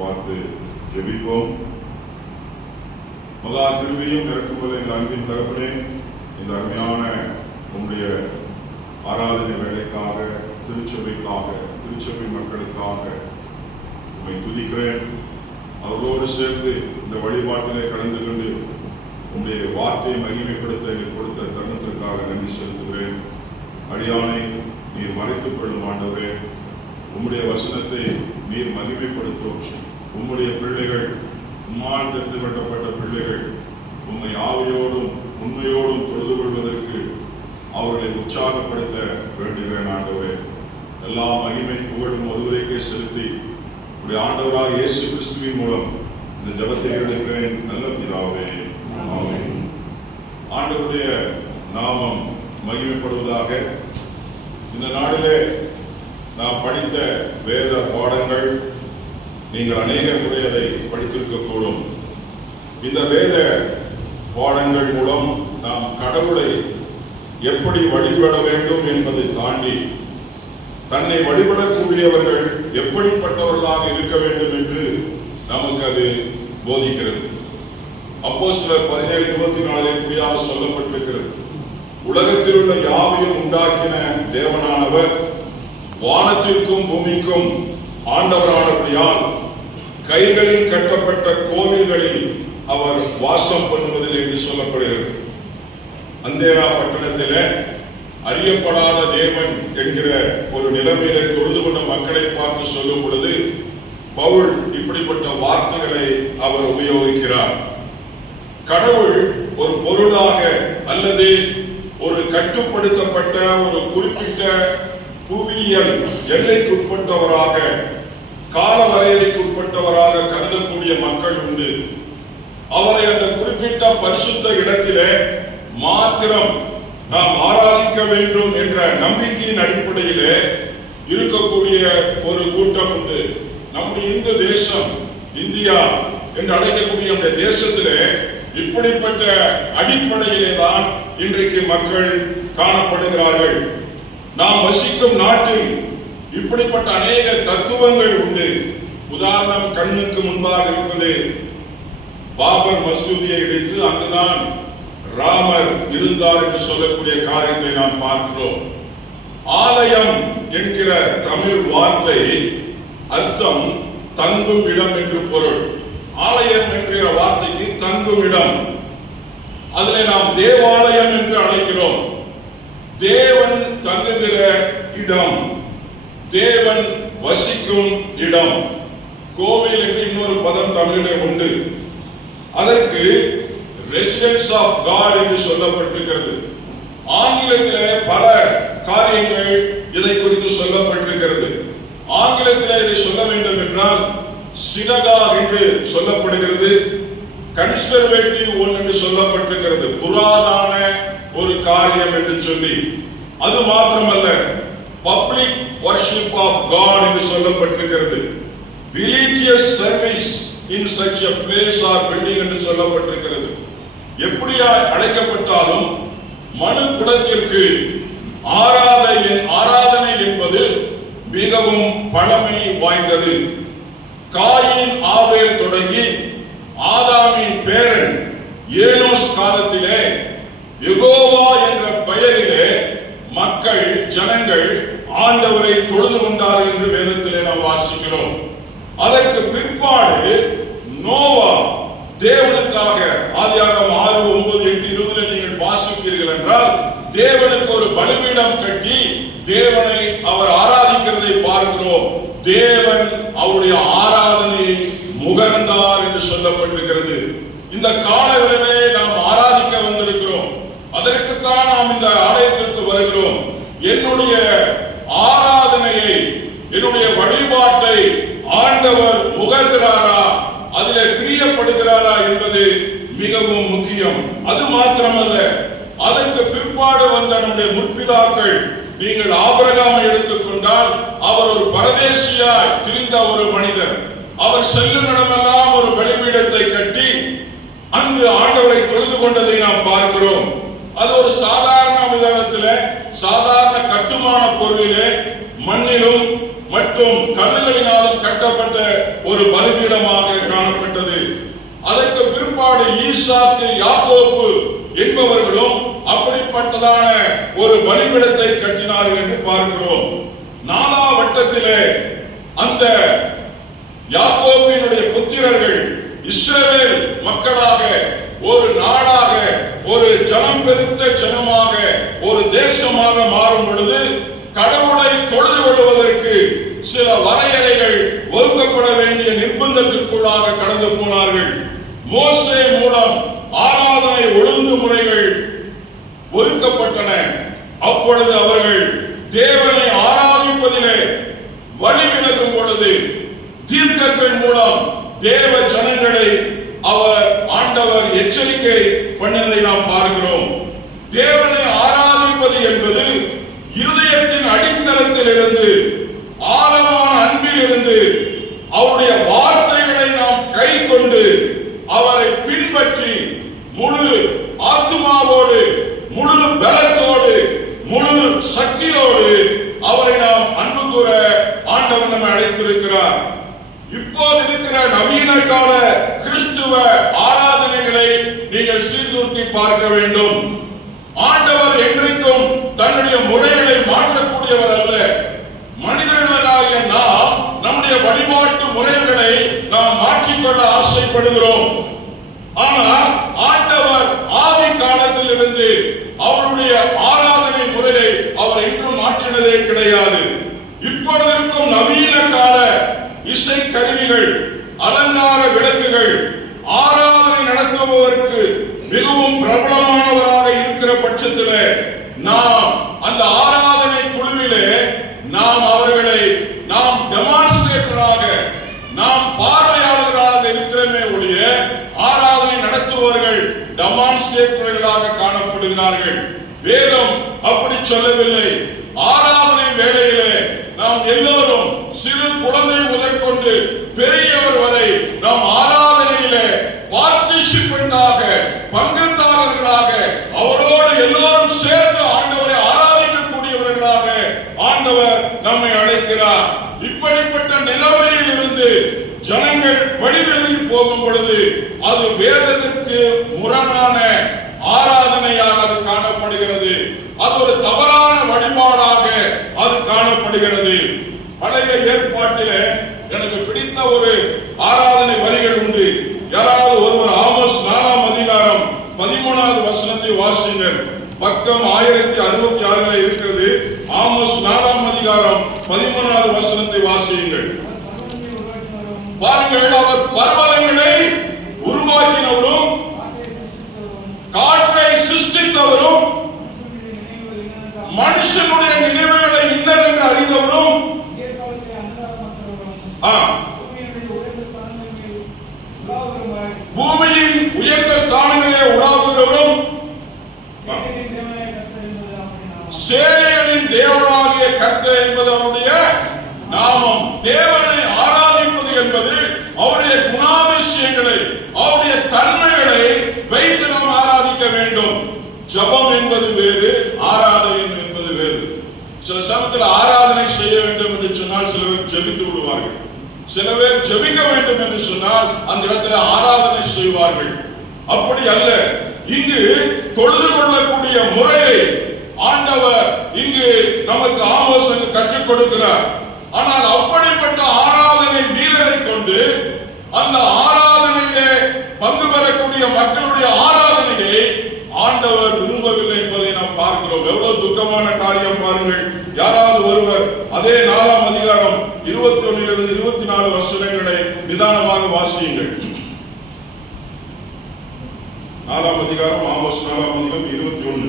பார்த்து ஜெபிப்போம். மகா கிருபையும் இறக்குமுள்ள எங்கள் அன்பின் தகப்பனே, இந்த அருமையான உங்களுடைய ஆராதனை வேலைக்காக, திருச்சபைக்காக, திருச்சபை மக்களுக்காக உம்மை துதிக்கிறேன். அவர்களோடு சேர்ந்து இந்த வழிபாட்டிலே கலந்து கொண்டு உங்களுடைய வார்த்தையை மகிமைப்படுத்த எங்களுக்கு கொடுத்த தருணத்திற்காக நன்றி செலுத்துகிறேன். அடியானை நீர் மறைத்துக் கொள்ளும் ஆண்டவரே, உம்முடைய வசனத்தை நீர் மகிமைப்படுத்தும். உம்முடைய பிள்ளைகள், உம்மால் தெரிந்து கொள்ளப்பட்ட பிள்ளைகள் உம்மை ஆவியோடும் உண்மையோடும் தொழுது கொள்வதற்கு அவர்களை உற்சாகப்படுத்த வேண்டுகிறேன் ஆண்டவரே. எல்லா மகிமை புகழும் ஒருவருக்கே செலுத்தி உடைய ஆண்டவராக இயேசு கிறிஸ்துவின் மூலம் இந்த ஜெபத்தை எடுக்கிறேன் நல்ல பிதாவே, ஆமென். ஆண்டவருடைய நாமம் மகிமைப்படுவதாக. இந்த நாளிலே நாம் படித்த வேத பாடங்கள் நீங்கள் அநேக முறை அதை படித்திருக்கக்கூடும். இந்த வேத பாடங்கள் மூலம் நாம் கடவுளை எப்படி வழிபட வேண்டும் என்பதை தாண்டி தன்னை வழிபடக்கூடியவர்கள் எப்படிப்பட்டவர்களாக இருக்க வேண்டும் என்று நமக்கு அது போதிக்கிறது. அப்போஸ்தலர் 17:24 இப்படியாக சொல்லப்பட்டிருக்கிறது: உலகத்தில் உள்ள யாவையும் உண்டாக்கின தேவனானவர் வானத்திற்கும் பூமிக்கும் ஆண்டவரானபடியால் கைகளில் கட்டப்பட்ட கோவில்களில் அவர் வாசம் பண்ணுவதில் என்று சொல்லப்படுகிறது. அந்தேரா பட்டணத்திலே அறியப்படாத தேவன் என்கிற ஒரு நிலைமையிலே தொழுது கொண்ட மக்களை பார்த்து சொல்லும் பொழுது பவுல் இப்படிப்பட்ட வார்த்தைகளை அவர் உபயோகிக்கிறார். கடவுள் ஒரு பொருளாக அல்லது ஒரு கட்டுப்படுத்தப்பட்ட ஒரு குறிப்பிட்ட புவியியல் எல்லைக்குட்பட்டவராக, கால வரையறைக்குட்பட்டவராக கருதக்கூடிய மக்கள் உண்டு. அவரை அந்த குறிப்பிட்ட பரிசுத்த இடத்திலே மாத்திரம் நாம் ஆராதிக்க வேண்டும் என்ற நம்பிக்கையின் அடிப்படையிலே இருக்கக்கூடிய ஒரு கூட்டம் உண்டு. நம்முடைய இந்த தேசம், இந்தியா என்று அழைக்கக்கூடிய அந்த தேசத்திலே இப்படிப்பட்ட அடிப்படையிலே தான் இன்றைக்கு மக்கள் காணப்படுகிறார்கள். நாம் வசிக்கும் நாட்டில் இப்படிப்பட்ட அநேக தத்துவங்கள் உண்டு. உதாரணம் கண்ணுக்கு முன்பாக இருப்பது பாபர் மசூதியை இடித்து அங்குதான் ராமர் இருந்தார் என்று சொல்லக்கூடிய காரியத்தை நாம் பார்க்கிறோம். ஆலயம் என்கிற தமிழ் வார்த்தை அர்த்தம் தங்கும் இடம் என்று பொருள். ஆலயம் என்கிற வார்த்தைக்கு தங்கும் இடம். அதில் நாம் தேவாலயம் என்று அழைக்கிறோம். தேவன் தங்குகிற இடம், தேவன் வசிக்கும் இடம். கோவில் என்று இன்னொரு பதம் தமிழிலே உண்டு. அதற்கு ரெசிடென்ஸ் ஆஃப் காட் என்று சொல்லப்பட்டிருக்கிறது. ஆங்கிலத்திலே பல காரியங்கள் இதை குறித்து சொல்லப்பட்டிருக்கிறது. ஆங்கிலத்திலே இதை சொல்ல வேண்டும் என்றால் சினகாக் என்று சொல்லப்படுகிறது, கன்சர்வேட்டிவ் ஒன் என்று சொல்லப்பட்டிருக்கிறது, புராதான ஒரு காரியம் என்று சொல்லி. அது மாத்திரமல்ல, பப்ளிக் வர்ஷிப் ஆஃப் காட் என்று சொல்லப்பட்டிருக்கிறது, religious service in such a place or building என்று சொல்லப்பட்டிருக்கிறது. எப்படியா அழைக்கப்பட்டாலும் மனு குலத்திற்கு ஆராதனை என்பது மிகவும் பழமை வாய்ந்தது. காயின் ஆபேல் தொடங்கி ஆதாமின் பேரன் ஏனோஸ் காலத்திலே யெகோவா என்ற பெயரிலே மக்கள், ஜனங்கள் ஆண்டவரை தொழுது கொண்டார்கள் என்று வேதத்திலே நாம் வாசிக்கிறோம். அதற்கு பிற்பாடு நோவா தேவனுக்காக, ஆதியாகமம் 6:9-8-20 நீங்கள் வாசிப்பீர்கள் என்றால், தேவனுக்கு ஒரு பலிபீடம் கட்டி தேவனை அவர் ஆராதிக்கிறதை பார்க்கிறோம். தேவன் அவருடைய ஆராதனையை முகர்ந்தார் என்று சொல்லப்பட்டிருக்கிறது. இந்த காலவெளியிலே நாம் ஆராதிக்க வந்திருக்கிறோம். அதற்குத்தான் நாம் இந்த ஆலயத்திற்கு வருகிறோம். என்னுடைய ஆராதனையை, என்னுடைய வழிபாட்டை ஆண்டவர் முகர்கிறாரா, அதிலே பிரியப்படுகிறாரா என்பது மிகவும் முக்கியம். அது மாத்திரமல்ல, அதற்கு பிற்பாடு வந்த நம்முடைய முற்பிதாக்கள், நீங்கள் ஆபிரகாமை எடுத்துக்கொண்டால் அவர் ஒரு பரதேசியாய் திரிந்த ஒரு மனிதர். அவர் செல்லும் இடமெல்லாம் ஒரு பலிபீடத்தை கட்டி அங்கு ஆண்டவரை தொழுது கொண்டதை நாம் பார்க்கிறோம். அது ஒரு சாதாரண விதத்திலே, சாதாரண கட்டுமான பொருளிலே, மண்ணிலும் மற்றும் கல்லுகளினாலும் கட்டப்பட்ட ஒரு பலிபீடம் ஆலயமாக காணப்பட்டது. அதற்கு பிற்பாடு ஈசாக்கு, யாக்கோபு என்பவர்களும் அப்படிப்பட்டதான ஒரு பலிபீடத்தை கட்டினார்கள் என்று பார்க்கிறோம். நாலாவட்டத்திலே அந்த யாக்கோபினுடைய புத்திரர்கள் இஸ்ரவேல் மக்களாக, ஒரு நாடாக, ஒரு ஜனம் பெருத்த ஜனமாக, ஒரு தேசமாக மாறும் பொழுது கடவுளை தொழுது கொள்வதற்கு சில வரையறைகள் ஒதுக்கப்பட வேண்டிய நிர்பந்தத்திற்குள்ளாக கடந்து போனார்கள். மோசே மூலம் ஆராதனை ஒழுங்குமுறைகள் ஒதுக்கப்பட்டன. அப்பொழுது அவர்கள் தேவனை ஆராதிப்பதிலே வழி விலகும் பொழுது தீர்க்கர்கள் மூலம் தேவ ஜனங்களை ஆண்டவர் எச்சரிக்கை பண்ணினதை நாம் பார்க்கிறோம். தேவனை ஆராதிப்பது என்பது இருதயத்தின் அடித்தளத்தில் இருந்து, ஆழமான அன்பில் இருந்து, அவருடைய வார்த்தைகளை நாம் கை கொண்டு அவரை பின்பற்றி முழு ஆத்துமாவோடு, முழு பலத்தோடு, முழு சக்தியோடு அவரை நாம் அன்பு கூற ஆண்டவர் நம்மை அழைத்திருக்கிறார். இப்போது இருக்கிற நவீன கால கிறிஸ்துவ ஆராதனைகளை நீங்கள் சீர்தூக்கி பார்க்க வேண்டும். ஆண்டவர் என்றைக்கும் தன்னுடைய முறைகளை மாற்றக்கூடியவர் அல்ல. மனிதர்களாகிய நாம் நம்முடைய வழிபாட்டு முறைகளை நாம் மாற்றிக்கொள்ள ஆசைப்படுகிறோம். ஆனால் ஆண்டவர் ஆதி காலத்தில் இருந்து அவருடைய ஆராதனை முறையை அவர் என்றும் மாற்றினதே கிடையாது. இப்பொழுது இருக்கும் நவீன கால இசை கருவிகள், அலங்கார விளக்குகள் ஆராதனை நடத்துபவருக்கு மிகவும் பிரபலமானவராக இருக்கிற பட்சத்தில் நாம் அந்த ஆராதனை குழுவிலே நாம் அவர்களை நாம் டெமான்ஸ்ட்ரேட்டராக, நாம் பார்வையாளர்களாக இருக்கிறமே ஒழிய ஆராதனை நடத்துபவர்கள் டெமான்ஸ்ட்ரேட்டர்களாக காணப்படுகிறார்கள். வேதம் அப்படி சொல்லவில்லை. ஆராதனை வேளையிலே நாம் எல்லோரும் சிறு குழந்தை முதற்கொண்டு பெரியவர் வரை நாம் ஆராதனையிலே பார்ட்டிசிபென்டாக, பங்குதாரர்களாக, அவரோடு எல்லோரும் சேர்ந்து ஆண்டவரை ஆராதிக்கக்கூடியவர்களாக ஆண்டவர் நம்மை அழைக்கிறார். இப்படிப்பட்ட நிலைமையில் இருந்து ஜனங்கள் வழிகளில் போகும் பொழுது அது வேதத்திற்கு முரணான ஆராதனையாக அது காணப்படுகிறது. அது ஒரு தவறான வழிபாடாக அது காணப்படுகிறது. பழைய ஏற்பாட்டிலே எனக்கு பிடித்த ஒரு ஆராதனை வரிகள் உண்டு. யாராவது ஒருவர் ஆமோஸ் 4ஆம் அதிகாரம் 13வது வசனத்தை வாசிங்கள். பக்கம் 1066 இருக்கிறது. ஆமோஸ் 4ஆம் அதிகாரம் 13வது வசனத்தை வாசியுங்கள். பாருங்கள், அவர் பர்வதங்களை உருவாக்கினவரும் காற்றை சிருஷ்டித்தவரும் மனுஷனுடைய நினைவுகளை இன்னதென்று அறிந்தவரும் பூமியின் உயர்ந்த ஸ்தானங்களிலே உலாவுகிறவரும் சேனைகளின் தேவனாகிய கர்த்தர் என்பது அவருடைய நாமம். தேவனை ஆராதிப்பது என்பது அவருடைய குணாதிசயங்களை, அவருடைய தன்மைகளை வைத்து நாம் ஆராதிக்க வேண்டும். ஜபம் என்பது வேறு, ஆராதனை என்பது வேறு. சில சமயத்தில் ஆராதனை செய்ய வேண்டும் என்று சொன்னால் சில பேர் ஜெபித்து விடுவார்கள். சில பேர் ஜெபிக்க வேண்டும் என்று சொன்னால் அந்த இடத்துல ஆராதனை செய்வார்கள். அப்படி அல்ல. இங்கு தொழுது கொள்ளக்கூடிய முறையை ஆண்டவர் இங்கு நமக்கு ஆலோசனை கற்றுக் கொடுக்கிறார். ஆனால் அப்படிப்பட்ட ஆராதனை வீரரை கொண்டு அந்த ஆராதனையிலே பங்கு பெறக்கூடிய மக்களுடைய ஆராதனையை ஆண்டவர் விரும்பவில்லை என்பதை நாம் பார்க்கிறோம். எவ்வளவு துக்கமான காரியம் பாருங்கள். யாராவது ஒருவர் அதே 4ஆம் அதிகாரம் 21 24 வசனங்களை நிதானமாக வாசியுங்கள். 4ஆம் அதிகாரம், ஆமோஸ் 4ஆம் அதிகாரம் 21.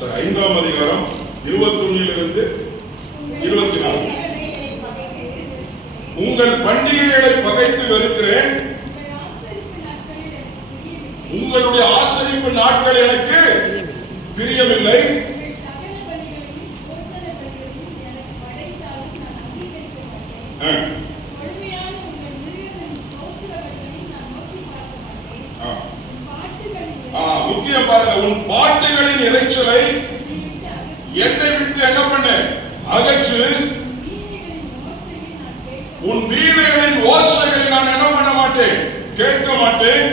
சரி, 5ஆம் அதிகாரம் 21 24. உங்கள் பண்டிகைகளை பகைத்து வெறுக்கிறேன், உங்களுடைய ஆசரிப்பு நாட்கள் எனக்கு பிரியமில்லை. முக்கியம் பாருங்க, உன் பாட்டுகளின் இரைச்சலை என்னை விட்டு என்ன பண்ணு, அகற்று. உன் வீணைகளின் ஓசைகளை நான் என்ன பண்ண மாட்டேன், கேட்க மாட்டேன்.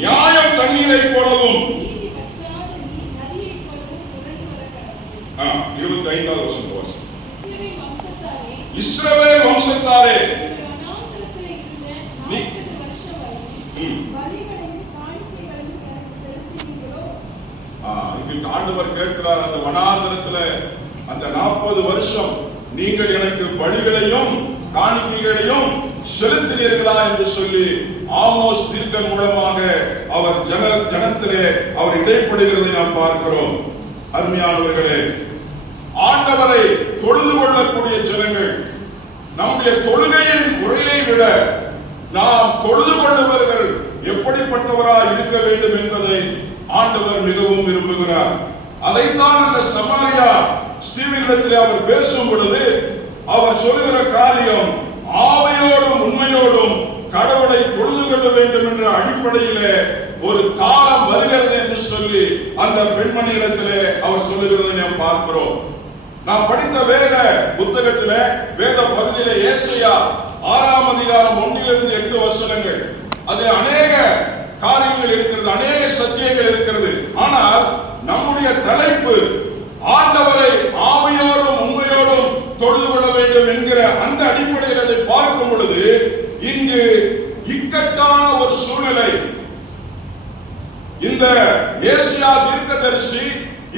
நியாயம் தண்ணீரை போலவும். 25வது வசனம் வாசி. இஸ்ரவேல் வம்சத்தாரே, ஆண்டவர் கேட்கிறார், அந்த வனாந்தரத்துல அந்த 40 வருஷம் நீங்கள் எனக்கு பலிகளையும் காணிக்கைகளையும் செலுத்தினீர்களா என்று சொல்லி ஆமோஸ் தீர்க்கன் மூலமாக அவர் ஜனத்திலே அவர் இடைப்படுகிறதை நாம் பார்க்கிறோம். அருமையானவர்களே, ஆண்டவரை தொழுது கொள்ளக்கூடிய ஜனங்கள் நம்முடைய தொழுகையின் முறையை விட நாம் தொழுது கொள்ளுவர்கள் எப்படிப்பட்டவராய் இருக்க வேண்டும் என்பதை ஆண்டவர் மிகவும் விரும்புகிறார். அதைத்தான் அந்த சமாரியா ஸ்தீவனிடத்திலே அவர் பேசும் பொழுது அவர் சொல்லுகிற காரியம், ஆவியோடும் உண்மையோடும் கடவுளை தொழுது கொள்ள வேண்டும் என்ற அடிப்படையிலே ஒரு காலம் வருகிறது என்று சொல்லி அந்த பெண்மணியிடத்திலே அவர் சொல்லுகிறதை நாம் பார்க்கிறோம். நாம் படித்த வேத புத்தகத்திலே, வேத பகுதியிலே ஏசாயா 6ஆம் அதிகாரம் 1 to 8 வசனங்கள், அதில் அநேக காரியங்கள் இருக்கிறது, அநேக சத்தியங்கள் இருக்கிறது. ஆனால் நம்முடைய தலைப்பு ஆண்டவரை ஆவியோடும் உண்மையோடும் தொழுது கொள்ள வேண்டும் என்கிற அந்த அடிப்படையில் அதை பார்க்கும் பொழுது இங்கு இக்கட்டான ஒரு சூழ்நிலை. இந்த ஏசாயா தீர்க்கதரிசி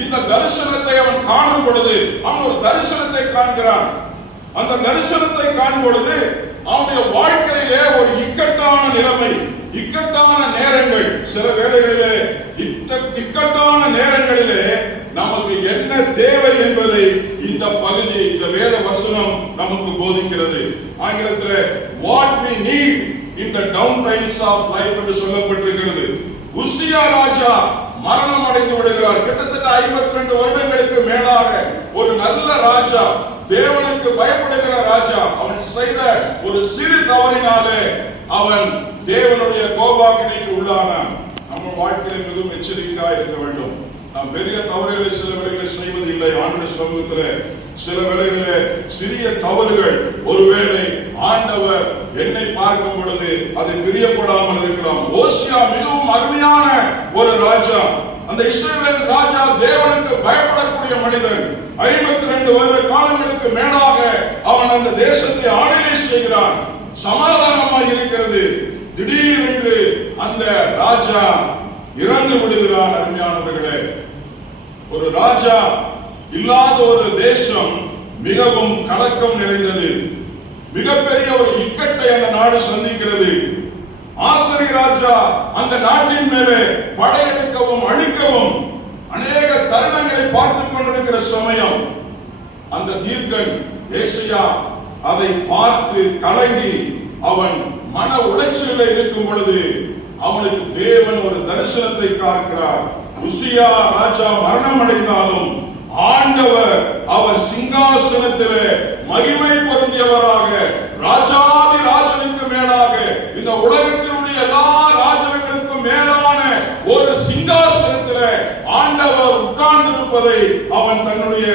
இந்த தரிசனத்தை அவன் காணும் பொழுது, அவன் ஒரு தரிசனத்தை காண்கிறான். அந்த தரிசனத்தை காணும் பொழுது அவனுடைய வாழ்க்கையிலே ஒரு இக்கட்டான நிலைமை, இக்கட்டான நேரங்கள், சில வேளைகளிலே இக்கட்டான நேரங்களிலே நமக்கு என்ன தேவை என்பதை இந்த பகுதி, இந்த வேத வசனம் நமக்கு போதிக்கிறது. ஆங்கிலத்தில் what we need in the down times of life என்று சொல்லப்பட்டிருக்கிறது. உசியா ராஜா மரணம் அடைந்து விடுகிறார். கிட்டத்தட்ட 52 வருடங்களுக்கு மேலாக ஒரு நல்ல ராஜா, தேவனுக்கு பயப்படுகிற ராஜா, அவன் செய்த ஒரு சிறு தவறினாலே அவன் தேவனுடைய கோபாக்கினைக்கு உள்ளானான். நம்ம வாழ்க்கையில் மிகவும் எச்சரிக்கையாக இருக்க வேண்டும். நாம் பெரிய தவறுகளை சில வேளைகளில் செய்வதில்லை. ஆண்டவருடைய சமூகத்தில் சில வேளைகளில் சிறிய தவறுகள், ஒருவேளை ஆண்டவர் என்னை பார்க்கும் பொழுது அது பிரியப்படாமல் இருக்கலாம். ஓசியா மிகவும் அருமையான ஒரு ராஜா. அந்த இஸ்ரவேல் ராஜா தேவனுக்கு பயப்படக்கூடிய மனிதன். 52 வருட காலங்களுக்கு மேலாக அவன் அந்த தேசத்தை ஆளுகை செய்கிறான். சமாதானமாக இருக்கிறது. திடீரென்று அந்த ராஜா இறந்து விடுகிறான். அருமையானவர்களே, ஒரு ராஜா இல்லாத ஒரு தேசம் மிகவும் கலக்கம் நிறைந்தது. மிகப்பெரிய ஒரு இக்கட்டை அந்த நாடு சந்திக்கிறது. ஆசரி ராஜா அந்த நாட்டின் மேலே படையெடுக்கவும் அழிக்கவும் அநேக தருணங்களை பார்த்துக் கொண்டிருக்கிற சமயம் அந்த தீர்க்கன் ஏசாயா அதை பார்த்து கலங்கி அவன் மன உளைச்சலில் இருக்கும் பொழுது அவனுக்கு தேவன் ஒரு தரிசனத்தை காண்கிறார். உசியா ராஜா மரணம் அடைந்தாலும் ஆண்டவர் அவர் சிங்காசனத்திலே மகிமை பொருந்தியவராக, ராஜாதி ராஜனுக்கு மேலாக, இந்த உலகத்தினுடைய எல்லா ராஜர்களுக்கும் மேலான ஒரு சிங்காசனத்திலே ஆண்டவர் உட்கார்ந்திருப்பதை அவன் தன்னுடைய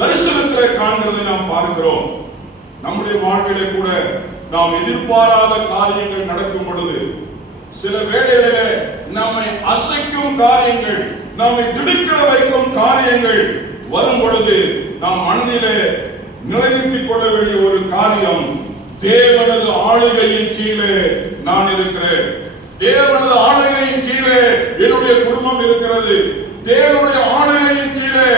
தரிசனத்திலே காண்கிறதை நாம் பார்க்கிறோம். நம்முடைய வாழ்க்கையிலே கூட நாம் எதிர்பாராத காரியங்கள் நடக்கும் பொழுது, சில வேளைகளிலே நம்மை அசைக்கும் காரியங்கள், நம்மை திடுக்கிட வைக்கும் காரியங்கள் வரும் பொழுது நாம் மனதிலே நிலைநிறுத்திக் கொள்ள வேண்டிய ஒரு காரியம், தேவனது ஆளுகையின் கீழே நான் இருக்கிறேன், தேவனது ஆளுகையின் கீழே என்னுடைய குடும்பம் இருக்கிறது, தேவனுடைய ஆளுகையின் கீழே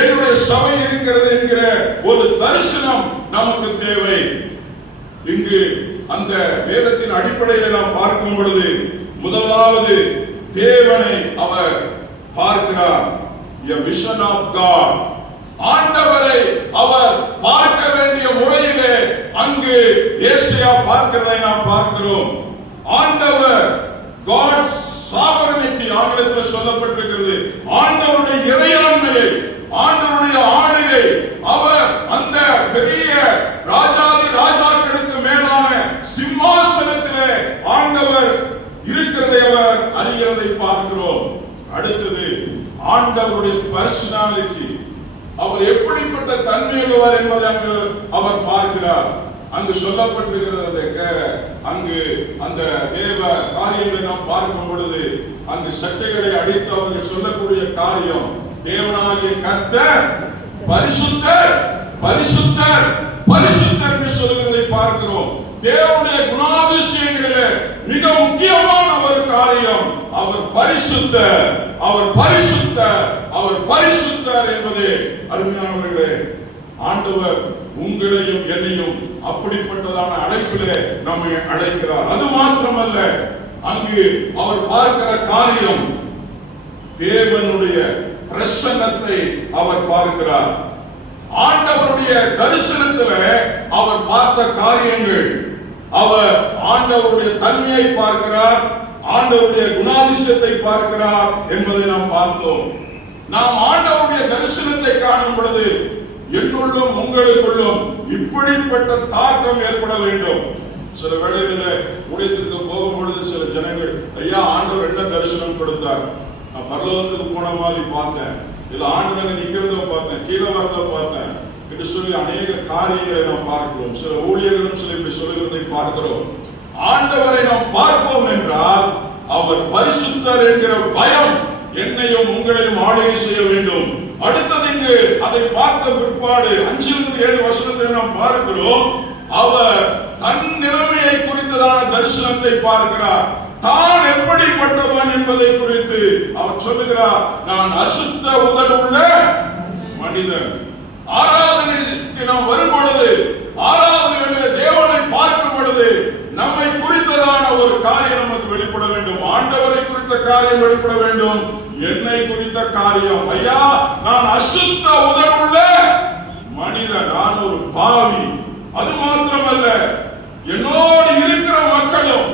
என்னுடைய சபை இருக்கிறது என்கிற ஒரு தரிசனம் நமக்கு தேவை. இங்கு அந்த வேதத்தின் அடிப்படையில் நாம் பார்க்கும் பொழுது முதலாவது தேவனை அவர் பார்க்கிறார். a vision of God. ஆண்டவரை அவர் பார்க்க வேண்டிய முறையிலே அங்கு ஏசாயா பார்க்கிறதை நாம் பார்க்கிறோம். ஆண்டவர் God's sovereignty ஆங்கிலத்தில் சொல்லப்பட்டிருக்கிறது. ஆண்டவருடைய இறையாண்மையை, ஆண்டவருடைய ஆளுகை, அவர் அந்த பெரிய ராஜாதி ராஜாக்களுக்கு மேலான சிம்மாசனத்திலே ஆண்டவர் ஆண்டவருடைய பர்சனாலிட்டி, அவர் எப்படிப்பட்ட தன்மையுள்ளவர் என்பதை அங்கு அவர் பார்க்கிறார். அங்கு சொல்லப்பட்டிருக்கிறது, அங்கு அந்த தேவ காரியங்களை நாம் பார்க்கும் பொழுது அங்கு சட்டைகளை அடித்து அவர்கள் சொல்லக்கூடிய காரியம், தேவனாகிய கர்த்தர் பரிசுத்தர் பரிசுத்தர் பரிசுத்தர் என்று சொல்கிறதை பார்க்கிறோம். தேவனுடைய குணாதிசயங்களிலே மிக முக்கியமான ஒரு காரியம், அவர் பரிசுத்தர், அவர் பரிசுத்தர், அவர் பரிசுத்தர் என்பதே. அருமையானவர்களே, ஆண்டவர் உங்களையும் என்னையும் அப்படிப்பட்டதான அழைப்பிலே நம்மை அழைக்கிறார். அது மாத்திரமல்ல, அங்கு அவர் பார்க்கிற காரியம் தேவனுடைய பிரசன்னத்தை அவர் பார்க்கிறார். ஆண்டவருடைய தரிசனத்தில் அவர் பார்த்த காரியங்கள், அவர் ஆண்டவருடைய தன்மையை பார்க்கிறார், ஆண்டவருடைய குணாதிசயத்தை பார்க்கிறார் என்பதை நாம் பார்த்தோம். நாம் ஆண்டவருடைய தரிசனத்தை காணும் பொழுது என்னுள்ளும் உங்களுக்குள்ளும் இப்படிப்பட்ட தாக்கம் ஏற்பட வேண்டும். சில வேளைகளில் ஊழியத்திற்கு போகும் பொழுது சில ஜனங்கள், ஐயா ஆண்டவர் என்ன தரிசனம் கொடுத்தார், நான் பரலோகத்துக்கு போன மாதிரி பார்த்தேன், இல்ல ஆண்டவர் நிக்கிறத பார்த்தேன், கீழே வரத பார்த்தேன் என்று சொல்லி அநேக காரியங்களை நாம் பார்க்கிறோம். சில ஊழியர்களும் சில இப்படி சொல்லுகிறதை பார்க்கிறோம். ஆண்டவரை நாம் பார்ப்போம் என்றால் அவர் பரிசுத்தர் என்கிற பயம் என்னையும் உங்களையும் ஆளுகை செய்ய வேண்டும். அடுத்தது இங்கு அதை பார்த்த பிற்பாடு 5-7 வசனத்தை நாம் பார்க்கிறோம். அவர் தன் நிலைமையை குறித்ததான தரிசனத்தை பார்க்கிறார். தான் எப்படிப்பட்டவன் என்பதை குறித்து அவர் சொல்லுகிறார், நான் அசுத்த உதடுள்ள மனிதன். ஆராதனைக்கு நாம் வரும் பொழுது, ஆராதனைகளில் தேவனை பார்க்கும் பொழுது நம்மை குறித்ததான ஒரு காரியம் நமக்கு வெளிப்பட வேண்டும். ஆண்டவரை குறித்த காரியம் வெளிப்பட வேண்டும். என்னை குறித்த காரியம், ஐயா நான் அசுத்த உதடுள்ள மனிதன், நான் ஒரு பாவி. அது மாத்திரமல்ல, என்னோடு இருக்கிற மக்களும்,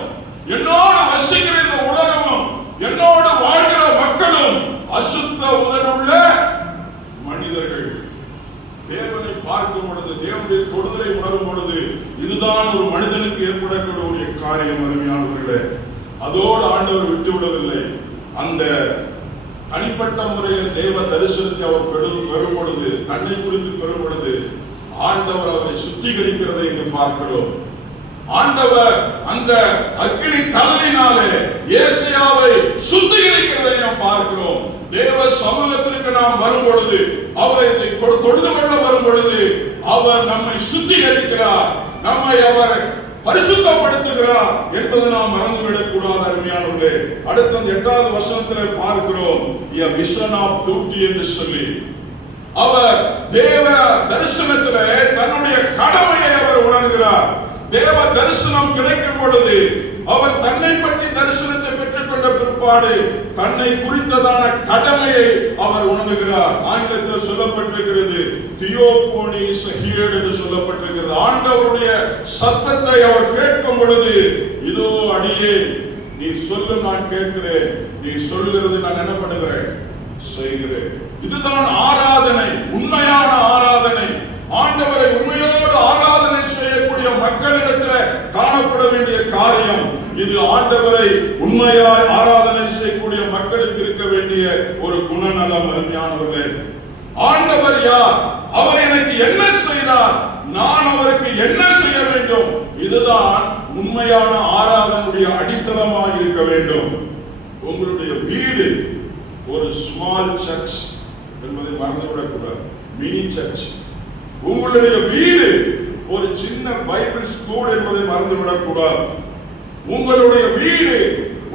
என்னோடு வசிக்கிற இந்த உலகமும், என்னோடு வாழ்கிற மக்களும் அசுத்த உதடுள்ள மனிதர்கள். தேவனை பார்க்கும் பொழுது, தேவனுடைய தொடுதலை உணரும் பொழுது இதுதான் ஒரு மனிதனுக்கு ஏற்படக்கூடிய காரியம். அருமையானவர்களே, அதோடு ஆண்டவர் விட்டுவிடவில்லை. அந்த தனிப்பட்ட முறையில் தேவ தரிசனத்தை அவர் பெறும் பொழுது, தன்னை குறித்து பெறும் பொழுது ஆண்டவர் அவரை சுத்திகரிக்கிறதை இங்கு பார்க்கிறோம். ஆண்டவர் அந்த அக்கினி தழலினாலே ஏசாயாவை சுத்திகரிக்கிறதை நாம் பார்க்கிறோம். தேவ சமூகத்திற்கு நாம் வரும் பொழுது, அவரை தொழுது கொள்ள வரும் பொழுது அவர் நம்மை சுத்திகரிக்கிறார், நம்மை அவர் பரிசுத்தப்படுத்துகிறார் என்பதை நாம் மறந்துவிடக் கூடாது. அருமையானவர்களே, அடுத்த 8வது வசனத்தில் பார்க்கிறோம், a vision of duty என்று சொல்லி அவர் தேவ தரிசனத்திலே தன்னுடைய கடமையை அவர் உணர்கிறார். தேவ தரிசனம் கிடைக்கும் பொழுது அவர் தன்னை பற்றி தரிசனத்தை பெற்றுக் கொண்ட பிற்பாடு தன்னை குறித்ததான கடமையை அவர் உணர்கிறார். ஆங்கிலத்தில் சொல்லப்பட்டிருக்கிறது தியோபோனி இஸ் ஹியர்ட் என்று சொல்லப்பட்டிருக்கிறது. ஆண்டவருடைய சத்தத்தை அவர் கேட்கும் பொழுது, இதோ அடியே நீ சொல்லு, நான் கேட்கிறேன், நீ சொல்லுகிறது நான் என்ன பண்ணுகிறேன், செய்கிறேன். இதுதான் ஆராதனை, உண்மையான ஆராதனை. ஆண்டவரை உண்மையோடு ஆராதனை செய்யக்கூடிய மக்களிடத்தில் காணப்பட வேண்டிய காரியம் இது. ஆண்டவரை உண்மையாய் ஆராதனை செய்யக்கூடிய மக்களுக்கு இருக்க வேண்டிய ஒரு குணநலம். அருமையானவர்களே, ஆண்டவர் யார், அவர் எனக்கு என்ன செய்தார், நான் அவருக்கு என்ன செய்ய வேண்டும், இதுதான் உண்மையான ஆராதனுடைய அடித்தளமாக இருக்க வேண்டும். உங்களுடைய வீடு ஒரு ஸ்மால் சர்ச் என்பதை மறந்துவிடக் கூடாது, மினி சர்ச். உங்களுடைய வீடு ஒரு சின்ன பைபிள் ஸ்கூல் என்பதை மறந்துவிடக் கூடாது. உங்களுடைய வீடு,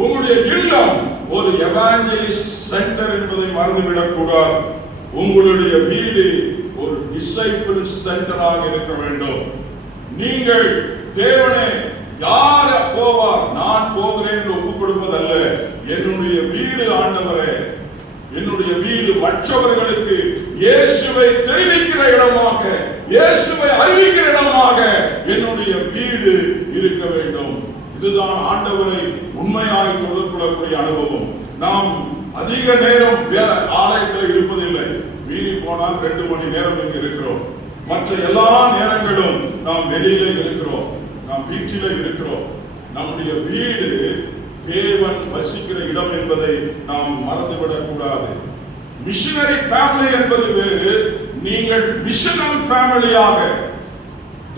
உங்களுடைய இல்லம் ஒரு எவாஞ்சலிஸ்ட் சென்டர் என்பதை மறந்துவிடக் கூடாது. உங்களுடைய வீடு ஒரு டிசைபிள் சென்டராக இருக்க வேண்டும். நீங்கள் தேவனே யார போவார், நான் போகிறேன் என்று ஒப்புக் கொடுப்பதல்ல. என்னுடைய வீடு ஆண்டவரே, என்னுடைய வீடு மற்றவர்களுக்கு இயேசுவை தெரிவிக்கிற இடமாக, இயேசுவை அறிவிக்கிற இடமாக என்னுடைய வீடு இருக்க வேண்டும். இதுதான் ஆண்டவரை உண்மையாய் தொடர்பு கொள்ளக்கூடிய அனுபவம். நாம் அதிக நேரம் ஆலயத்தில் இருப்பதில்லை. மீறி போனால் 2 மணி நேரம் இங்கு இருக்கிறோம். மற்ற எல்லா நேரங்களும் நாம் வெளியில இருக்கிறோம், நாம் வீட்டில இருக்கிறோம். நம்முடைய வீடு தேவன் வசிக்கிற இடம் என்பதை நாம் மறந்துவிடக் கூடாது. மிஷனரி ஃபேமிலி என்பது வேறு, நீங்கள் மிஷனல் ஃபேமிலியாக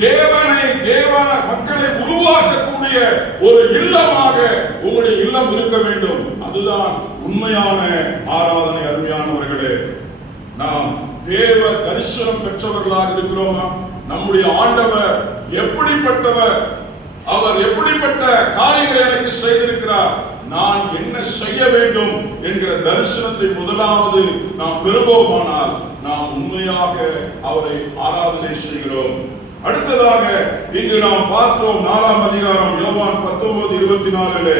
தேவ மக்களை உருவாக்கக்கூடிய ஒரு இல்லமாக உங்களுடைய இல்லம் இருக்க வேண்டும். அதுதான் உண்மையான ஆராதனை. அருமையானவர்களே, நாம் தேவ தரிசனம் பெற்றவர்களாக இருக்கிறோமா? நம்முடைய ஆண்டவர் எப்படிப்பட்டவர், அவர் எப்படிப்பட்ட காரியங்களை எனக்கு செய்திருக்கிறார், நான் என்ன செய்ய வேண்டும் என்கிற தரிசனத்தை முதலாவது நாம் பெறுவோமானால் நாம் உண்மையாக அவரை ஆராதனை செய்கிறோம். அடுத்ததாக இங்கு நாம் பார்த்தோம் 4ஆம் அதிகாரம் யோவான் 19:24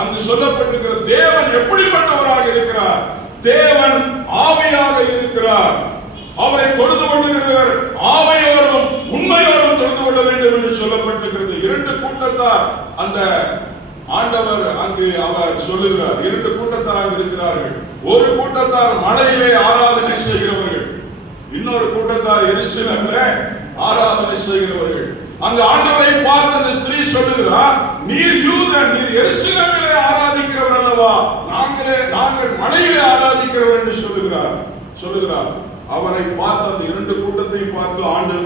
அங்கு சொல்லப்பட்டிருக்கிற தேவன் எப்படிப்பட்டவராக இருக்கிறார்? தேவன் ஆவியாக இருக்கிறார். அவரை தொழுது கொள்ளுகிறவர் ஆவியோடும் உண்மையோடும் தொழுது கொள்ள வேண்டும் என்று சொல்லப்பட்டிருக்கிறது. இரண்டு கூட்டத்தார் அந்த ஆண்டவர் அங்கு அவர் சொல்லுகிறார். இரண்டு கூட்டத்தார் அங்கு இருக்கிறார்கள். ஒரு கூட்டத்தார் மலையிலே ஆராதனை செய்கிறவர்கள், இன்னொரு கூட்டத்தார் எருசலேமிலே ஆராதனை செய்கிறவர்கள். அந்த ஆண்டவரை பார்த்து அந்த ஸ்திரீ சொல்லுகிறார், நீர் யூதன், நீர் எருசலேமிலே ஆராதிக்கிறவர் அல்லவா, நாங்கள் மலையிலே ஆராதிக்கிறவர் என்று சொல்லுகிறார். அவரை பார்த்து அந்த இரண்டு கூட்டத்தை பார்த்து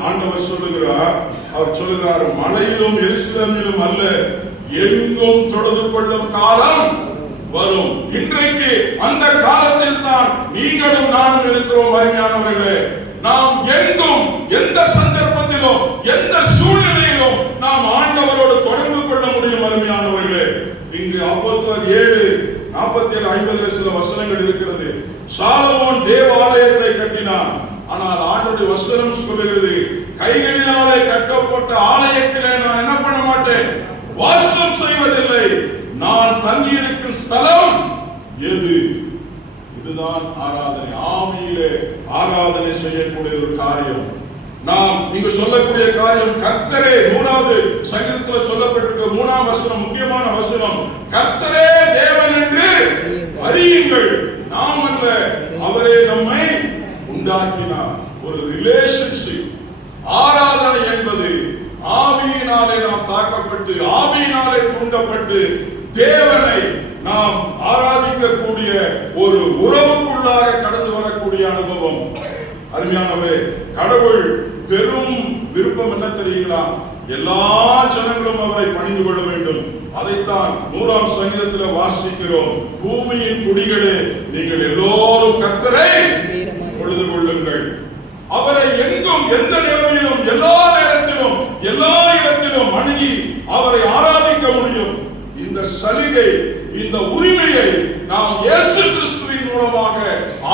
ஆண்டவர் சொல்லுகிறார், அவர் சொல்லுகிறார், மலையிலும் எருசலேமிலும் அல்ல, எங்கும் தொழுது கொள்ளும் காலம் வரும். இன்றைக்கு அந்த காலத்தில் தான் நீங்களும் நானும் இருக்கிறோம். அருமையானவர்களே, நாம் எங்கும் எந்த சந்தர்ப்பத்திலும் எந்த சூழ்நிலையிலும் நாம் ஆண்டவரோடு தொடர்பு கொள்ள முடியும். அருமையானவர்களே, இங்கு அப்போஸ்தலர் 7:47-50 சில வசனங்கள் இருக்கிறது. சாலமோன் தேவாலயத்தை கட்டினான், ஆனால் ஆண்டவருடைய வசனம் சொல்லுகிறது, கைகளினாலே கட்டப்பட்ட ஆலயத்திலே நான் என்ன பண்ண மாட்டேன், வாசம் செய்வதில்லை, நான் தங்கியிருக்கும் ஸ்தலம் எது? இதுதான் ஆராதனை. ஆவியிலே ஆராதனை செய்யக்கூடிய ஒரு காரியம். நாம் இங்கு சொல்லக்கூடிய காரியம் கர்த்தரே, 3வது சங்கீதத்தில் சொல்லப்பட்டிருக்கிற 3ஆம் வசனம் முக்கியமான வசனம், கர்த்தரே தேவன் என்று அறியுங்கள், நாம் அல்ல, அவரே நம்மை உண்டாக்கினார். ஒரு ரிலேஷன்ஷிப். ஆராதனை என்பது ஆவியினாலே நாம் தாக்கப்பட்டு ஆவியினாலே தூண்டப்பட்டு தேவனை நாம் ஆராதிக்கக்கூடிய ஒரு உறவுக்குள்ளாக கடந்து வரக்கூடிய அனுபவம். அருமையானவரே, கடவுள் பெரும் விருப்பம் என்ன தெரியுங்களா? எல்லா ஜனங்களும் அவரை பணிந்து கொள்ள வேண்டும். அதைத்தான் 100ஆம் சங்கீதத்தில் வாசிக்கிறோம், பூமியின் குடிகளே நீங்கள் எல்லோரும் கர்த்தரை தொழுது கொள்ளுங்கள். அவரை எங்கும் எந்த நிலையிலும் எல்லா நேரத்திலும் எல்லா இடத்திலும் அணுகி அவரை ஆராதிக்க முடியும். இந்த சலுகை, இந்த உரிமையை நாம் இயேசு கிறிஸ்துவின் மூலமாக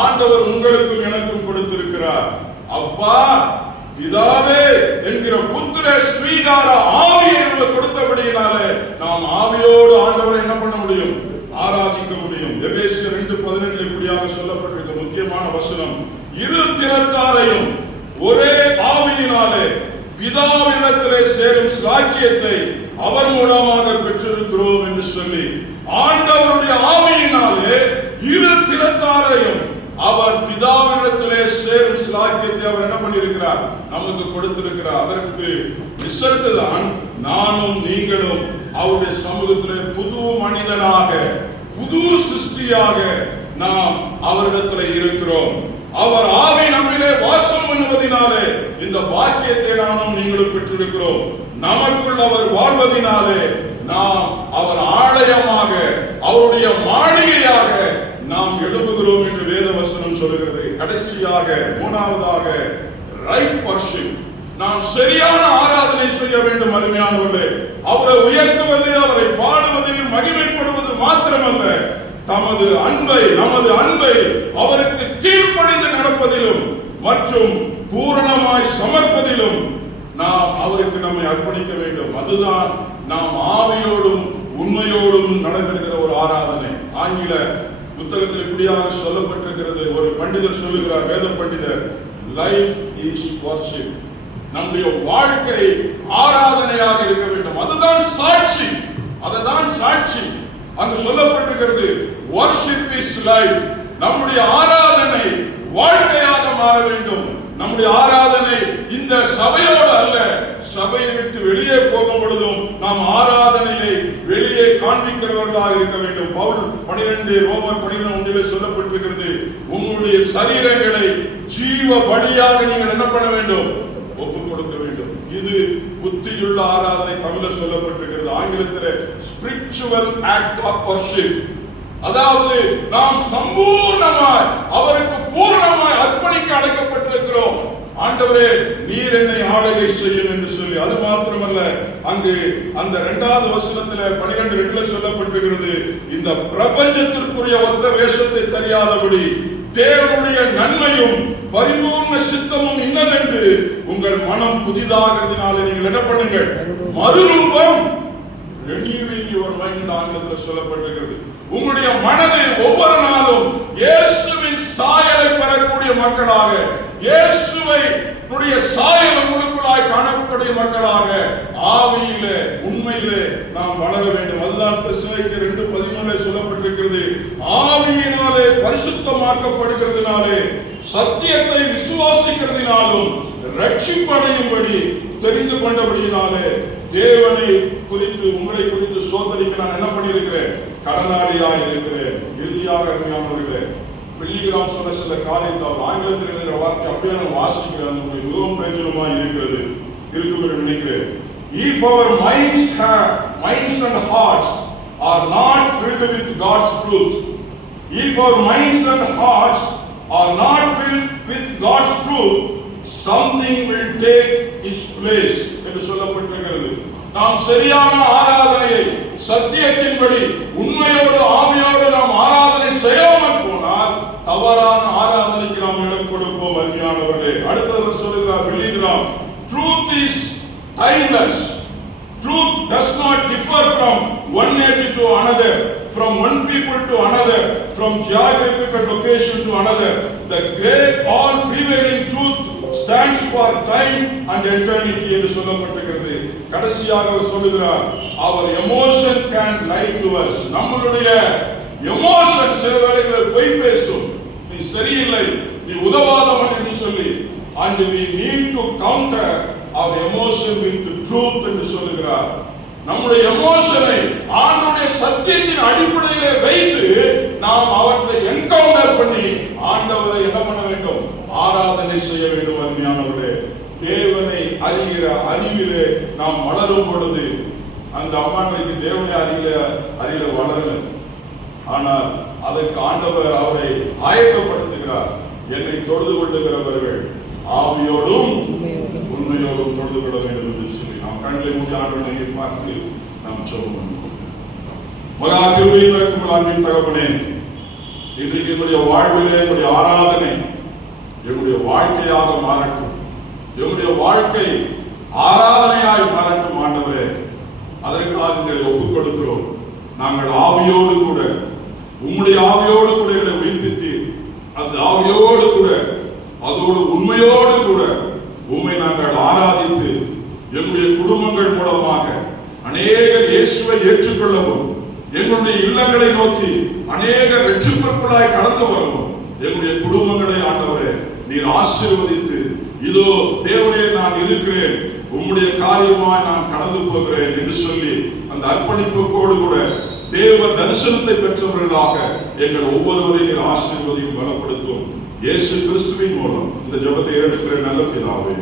ஆண்டவர் உங்களுக்கும் எனக்கும் கொடுத்திருக்கிறார். அப்பா பிதாவே என்கிற புத்திர ஸ்வீகார ஆவியை நமக்கு கொடுத்தபடியினாலே நாம் ஆவியோடு ஆண்டவரை என்ன பண்ண முடியும், ஆராதிக்க முடியும். எபேசியர் 2:18 இப்படியாக சொல்லப்பட்டிருக்க முக்கியமான வசனம், இரு திறத்தாரையும் ஒரே ஆவியினாலே பிதாவினிடத்திலே சேரும் ஸ்லாக்கியத்தை அவர் மூலமாக பெற்றிருக்கிறோம் என்று சொல்லி, ஆண்டவருடைய ஆவியினாலே இரு திறத்தாரையும் அவர் பிதாவினிடத்திலே சேரும் ஸ்லாக்கியத்தை அவர் என்ன பண்ணியிருக்கிறார், நமக்கு கொடுத்திருக்கிறார். அதற்கு ரிசல்ட் தான் நானும் நீங்களும் அவருடைய சமூகத்திலே புது மனிதனாக புது சிருஷ்டியாக நாம் அவரிடத்தில் இருக்கிறோம். அவர் ஆவி நம்மிலே வாசம் பண்ணுவதினாலே இந்த பாக்கியத்தை நானும் நீங்களும் பெற்றிருக்கிறோம். நமக்குள் அவர் வாழ்வதினாலே நாம் அவர் ஆலயமாக அவருடைய மாளிகையாக நாம் எழுப்புகிறோம் என்று வேத வசனம் சொல்கிறது. கடைசியாக 3வதாக ரைட் வர்ஷிப். நாம் சரியான ஆராதனை செய்ய வேண்டும். அருமையானவர்களே, அவரை உயர்த்துவது, அவரை பாடுவது, மகிமைப்படுவது மாத்திரமல்ல, நமது அன்பை அவருக்கு கீழ்ப்படிந்து நடப்பதிலும் மற்றும் பூரணமாய் சமர்ப்பதிலும் நாம் அவருக்கு நம்மை அர்ப்பணிக்க வேண்டும். அதுதான் நாம் ஆவியோடும் உண்மையோடும் நடக்கிற ஒரு ஆராதனை. ஆங்கில புத்தகத்தில் இப்படியாக சொல்லப்பட்டிருக்கிறது. ஒரு பண்டிதர் சொல்லுகிறார், வேத பண்டிதர், லைஃப் இஸ் வர்ஷிப். நம்முடைய வாழ்க்கை ஆராதனையாக இருக்க வேண்டும். அதுதான் சாட்சி. அங்கு சொல்லப்பட்டிருக்கிறது, வர்ஷிப் இஸ் லைஃப். நம்முடைய ஆராதனை வாழ்க்கையாக மாற வேண்டும். நம்முடைய ஆராதனை இந்த சபையோடு அல்ல, சபையை விட்டு வெளியே போகும் பொழுதும் நாம் ஆராதனையை வெளியே காண்பிக்கிறவர்களாக இருக்க வேண்டும். பவுல் 12 ரோமர் 12 சொல்லப்பட்டிருக்கிறது, உங்களுடைய சரீரங்களை ஜீவ பலியாக நீங்கள் என்ன பண்ண வேண்டும்? ஒப்புக் கொடுக்க வேண்டும். இது புத்தியுள்ள ஆராதனை தமிழில் சொல்லப்பட்டிருக்கிறது. ஆங்கிலத்தில் ஸ்பிரிச்சுவல் ஆக்ட் ஆஃப் வர்ஷிப். அதாவது நாம் சம்பூர்ணமாய் அவருக்கு பூர்ணமாய் அர்ப்பணிக்க அழைக்கப்பட்டிருக்கிறோம். ஆண்டவரே, நீர் என்னை ஆளுகை செய்யும் என்று சொல்லி. அது மாத்திரமல்ல, அங்கு அந்த 2வது வசனத்துல 12:2 சொல்லப்பட்டிருக்கிறது, இந்த பிரபஞ்சத்திற்குரிய ஒத்த வேஷத்தை தெரியாதபடி தேவனுடைய நன்மையும் பரிபூர்ண சித்தமும் இன்னதென்று உங்கள் மனம் புதிதாகிறதுனால நீங்கள் என்ன பண்ணுங்கள்? மறுரூபம், renewing your mind ஆங்கிலத்தில் சொல்லப்பட்டிருக்கிறது. உங்களுடைய மனதை ஒவ்வொரு நாளும் இயேசுவின் சாயலை பெறக்கூடிய மக்களாக, இயேசுவை உடைய சாயல் உங்களுக்குள்ளாய் காணக்கூடிய மக்களாக ஆவியிலே உண்மையிலே நாம் வளர வேண்டும். அதுதான் தெசலோனிக்கேயர் 2:13 சொல்லப்பட்டிருக்கிறது, ஆவியினாலே பரிசுத்தமாக்கப்படுகிறதுனாலே சத்தியத்தை விசுவாசிக்கிறதுனாலும் ரட்சிப்படையும்படி தெரிந்து கொண்டபடியினாலே தேவனை குறித்து உங்களை குறித்து சோதனைக்கு நான் என்ன பண்ணியிருக்கிறேன்? கடனாளியாக இருக்கிறேன். இறுதியாக அருமையானவர்களே, பில்லிகிராம் சொன்ன சில காரியத்தை ஆங்கிலத்தில் எழுதுகிற வார்த்தை அப்படியே நான் வாசிக்கிறேன். மிகவும் பிரயோஜனமாக இருக்கிறது இருக்கும் என்று நினைக்கிறேன். If our minds and hearts are not filled with God's truth, if our minds and hearts are not filled with God's truth, something will take its place என்று சொல்லப்பட்டிருக்கிறது. நாம் சரியான ஆராதனையை சத்தியத்தின்படி உண்மையோடு ஆவியோடு நாம் ஆராதனை செய்யாமல் போனால் தவறான ஆராதனைக்கு நாம் இடம் கொடுப்போம். அருமையானவர்களே, அடுத்தது சொல்லுகிறார் Billy Graham, truth is timeless. Truth does not differ from one age to another, from one people to another, from geographical location to another. The great all prevailing truth stands for time and eternity என்று சொல்லப்பட்டிருக்கிறது. கடைசியாக அவர் சொல்லுகிறார், our emotion can lie to us. நம்மளுடைய emotion சில வேளைகளில் பொய் பேசும். நீ சரியில்லை, நீ உதவாதவன் என்று சொல்லி, and we need to counter our emotion with the truth என்று சொல்லுகிறார். நம்முடைய எமோஷனை ஆண்டவருடைய சத்தியத்தின் அடிப்படையிலே வைத்து நாம் அவற்றை என்கவுண்டர் பண்ணி ஆண்டவரை என்ன பண்ண வேண்டும்? ஆராதனை செய்ய வேண்டும். அருமையானவர்களே, தேவனை அறிகிற அறிவிலே நாம் வளரும் பொழுது அந்த அம்மாக்களுக்கு தேவனை அறிவில வளரல. ஆனால் அதற்கு ஆண்டவர் அவரை ஆயத்தப்படுத்துகிறார். என்னை தொழுது கொள்ளுகிறவர்கள் ஆவியோடும் உண்மையோடும் தொழுது கொள்ள வேண்டும் என்று சொல்லி நாம் கண்களை மூடி ஆண்டவரை பார்த்து நாம் ஜெபம் பண்ணுவோம். மகா கிருபையின் இருக்கும் அன்பின் தகப்பனே, இன்றைக்கு என்னுடைய வாழ்விலே என்னுடைய ஆராதனை என்னுடைய வாழ்க்கையாக மாறட்டும். என்னுடைய வாழ்க்கை ஆராதனையாய் மாறட்டும். ஆண்டவரே, அதற்காக எங்களை ஒப்புக் கொடுக்கிறோம். நாங்கள் ஆவியோடு கூட உம்முடைய ஆவியோடு கூட எங்களை உயிர்ப்பித்து அந்த ஆவியோடு கூட அதோடு உண்மையோடு கூட உம்மை நாங்கள் ஆராதித்து எங்களுடைய குடும்பங்கள் மூலமாக அநேகர் இயேசுவை ஏற்றுக்கொள்ளவும், எங்களுடைய இல்லங்களை நோக்கி அநேக ரட்சிப்பிற்குள்ளாய் கடந்து வரவும், எங்களுடைய குடும்பங்களை ஆண்டவரே நீர் ஆசீர்வதித்து, இதோ தேவனே நான் இருக்கிறேன், உம்முடைய காரியமாய் நான் கடந்து போகிறேன் என்று சொல்லி அந்த அர்ப்பணிப்போடு கூட தேவ தரிசனத்தை பெற்றவர்களாக எங்கள் ஒவ்வொருவரையும் நீர் ஆசீர்வதியும் பலப்படுத்தும். இயேசு கிறிஸ்துவின் மூலம் இந்த ஜெபத்தை எடுக்கிற நல்ல பிதாவே.